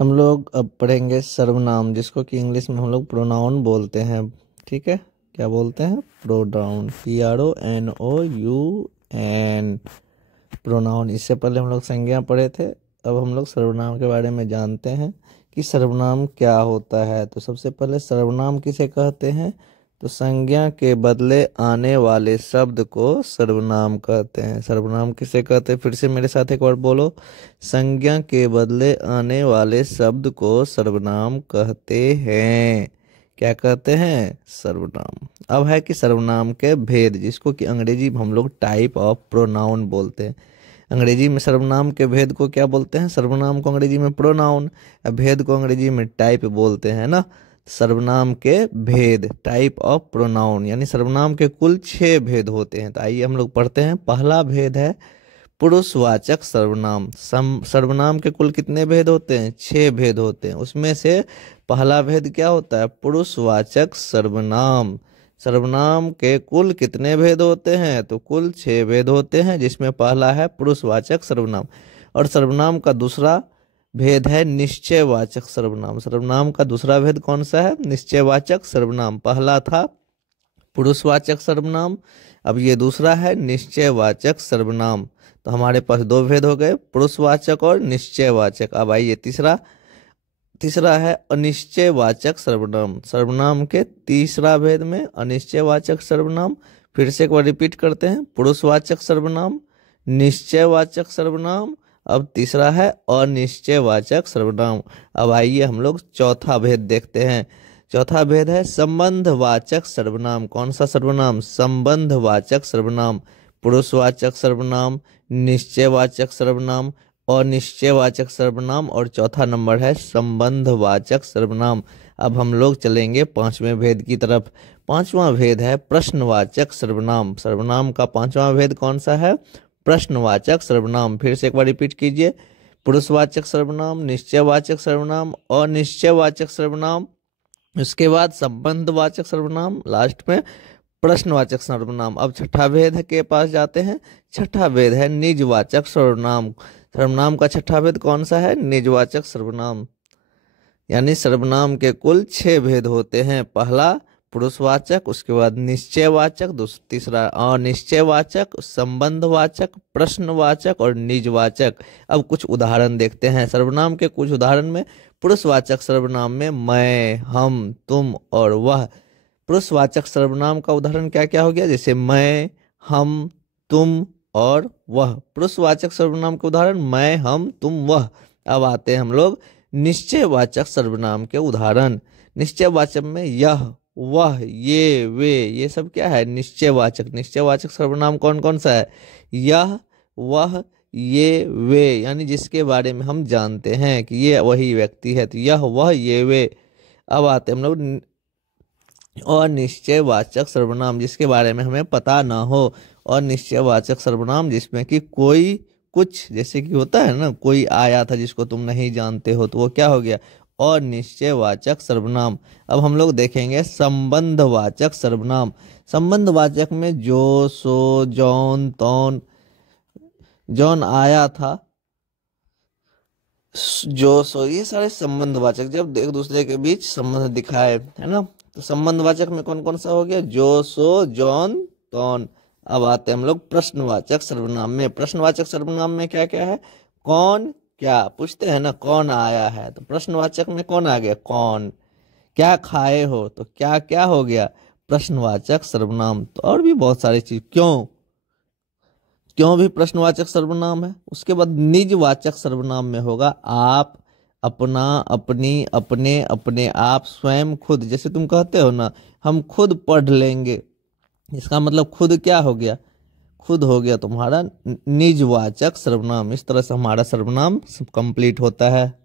हम लोग अब पढ़ेंगे सर्वनाम, जिसको कि इंग्लिश में हम लोग प्रोनाउन बोलते हैं। ठीक है, क्या बोलते हैं? Pronoun, PRONOUN, pronoun. इससे पहले हम लोग संज्ञा पढ़े थे, अब हम लोग सर्वनाम के बारे में जानते हैं कि सर्वनाम क्या होता है। तो सबसे पहले सर्वनाम किसे कहते हैं? तो संज्ञा के बदले आने वाले शब्द को सर्वनाम कहते हैं। सर्वनाम किसे कहते हैं? फिर से मेरे साथ एक बार बोलो। संज्ञा के बदले आने वाले शब्द को सर्वनाम कहते हैं। क्या कहते हैं? सर्वनाम। अब है कि सर्वनाम के भेद, जिसको कि अंग्रेजी में हम लोग टाइप ऑफ प्रोनाउन बोलते हैं। अंग्रेजी में सर्वनाम के भेद को क्या बोलते हैं? सर्वनाम को अंग्रेजी में प्रोनाउन, भेद को अंग्रेजी में टाइप बोलते हैं ना। सर्वनाम के भेद, टाइप ऑफ प्रोनाउन, यानी सर्वनाम के कुल 6 भेद होते हैं। तो आइए हम लोग पढ़ते हैं। पहला भेद है पुरुषवाचक सर्वनाम। सर्वनाम के कुल कितने भेद होते हैं? 6 भेद होते हैं। उसमें से पहला भेद क्या होता है? पुरुषवाचक सर्वनाम। सर्वनाम के कुल कितने भेद होते हैं? तो कुल 6 भेद होते हैं, जिसमें पहला है पुरुषवाचक सर्वनाम। और सर्वनाम का दूसरा भेद है निश्चयवाचक सर्वनाम। सर्वनाम का दूसरा भेद कौन सा है? निश्चयवाचक सर्वनाम। पहला था पुरुषवाचक सर्वनाम, अब ये दूसरा है निश्चयवाचक सर्वनाम। तो हमारे पास 2 भेद हो गए, पुरुषवाचक और निश्चयवाचक। अब आइए तीसरा है अनिश्चयवाचक सर्वनाम। सर्वनाम के तीसरा भेद में अनिश्चयवाचक सर्वनाम। फिर से एक बार रिपीट करते हैं। पुरुषवाचक सर्वनाम, निश्चयवाचक सर्वनाम, अब तीसरा है अनिश्चयवाचक सर्वनाम। अब आइए हम लोग चौथा भेद देखते हैं। चौथा भेद है संबंधवाचक सर्वनाम। कौन सा सर्वनाम? संबंधवाचक सर्वनाम। पुरुषवाचक सर्वनाम, निश्चयवाचक सर्वनाम, अनिश्चयवाचक सर्वनाम, और चौथा नंबर है संबंधवाचक सर्वनाम। अब हम लोग चलेंगे 5वें भेद की तरफ। 5वां भेद है प्रश्नवाचक सर्वनाम। सर्वनाम का 5वां भेद कौन सा है? प्रश्नवाचक सर्वनाम। फिर से एक बार रिपीट कीजिए। पुरुषवाचक सर्वनाम, निश्चयवाचक सर्वनाम, अनिश्चयवाचक सर्वनाम, उसके बाद संबंधवाचक सर्वनाम, लास्ट में प्रश्नवाचक सर्वनाम। अब छठा भेद के पास जाते हैं। छठा भेद है निजवाचक सर्वनाम। सर्वनाम का छठा भेद कौन सा है? निजवाचक सर्वनाम। यानी सर्वनाम के कुल 6 भेद होते हैं। पहला पुरुषवाचक, उसके बाद निश्चयवाचक, तीसरा अनिश्चयवाचक, संबंधवाचक, प्रश्नवाचक और निजवाचक। अब कुछ उदाहरण देखते हैं सर्वनाम के। कुछ उदाहरण में पुरुषवाचक सर्वनाम में मैं, हम, तुम और वह। पुरुषवाचक सर्वनाम का उदाहरण क्या क्या हो गया? जैसे मैं, हम, तुम और वह। पुरुषवाचक सर्वनाम के उदाहरण मैं, हम, तुम, वह। अब आते हैं हम लोग निश्चयवाचक सर्वनाम के उदाहरण। निश्चयवाचक में यह, वह, ये, वे, ये सब क्या है? निश्चयवाचक। निश्चयवाचक सर्वनाम कौन कौन सा है? यह, वह, ये, वे, यानी जिसके बारे में हम जानते हैं कि ये वही व्यक्ति है, तो यह, वह, ये, वे। अब आते हैं हम लोग अनिश्चयवाचक सर्वनाम, जिसके बारे में हमें पता ना हो। अनिश्चयवाचक सर्वनाम जिसमें कि कोई, कुछ, जैसे कि होता है ना, कोई आया था जिसको तुम नहीं जानते हो, तो वो क्या हो गया? अनिश्चयवाचक सर्वनाम। अब हम लोग देखेंगे संबंधवाचक सर्वनाम। संबंधवाचक में जो, सो, जौन, तौन, जौन आया था, जो, सो, ये सारे संबंधवाचक जब एक दूसरे के बीच संबंध दिखाए, है ना। तो संबंधवाचक में कौन कौन सा हो गया? जो, सो, जौन, तौन। अब आते हैं हम लोग प्रश्नवाचक सर्वनाम में। प्रश्नवाचक सर्वनाम में क्या क्या है? कौन, क्या, पूछते हैं ना, कौन आया है, तो प्रश्नवाचक में कौन आ गया? कौन। क्या खाए हो, तो क्या क्या हो गया? प्रश्नवाचक सर्वनाम। तो और भी बहुत सारी चीज। क्यों, क्यों भी प्रश्नवाचक सर्वनाम है। उसके बाद निजवाचक सर्वनाम में होगा आप, अपना, अपनी, अपने, अपने आप, स्वयं, खुद। जैसे तुम कहते हो ना, हम खुद पढ़ लेंगे, इसका मतलब खुद क्या हो गया? खुद हो गया तुम्हारा निजवाचक सर्वनाम। इस तरह से हमारा सर्वनाम कंप्लीट होता है।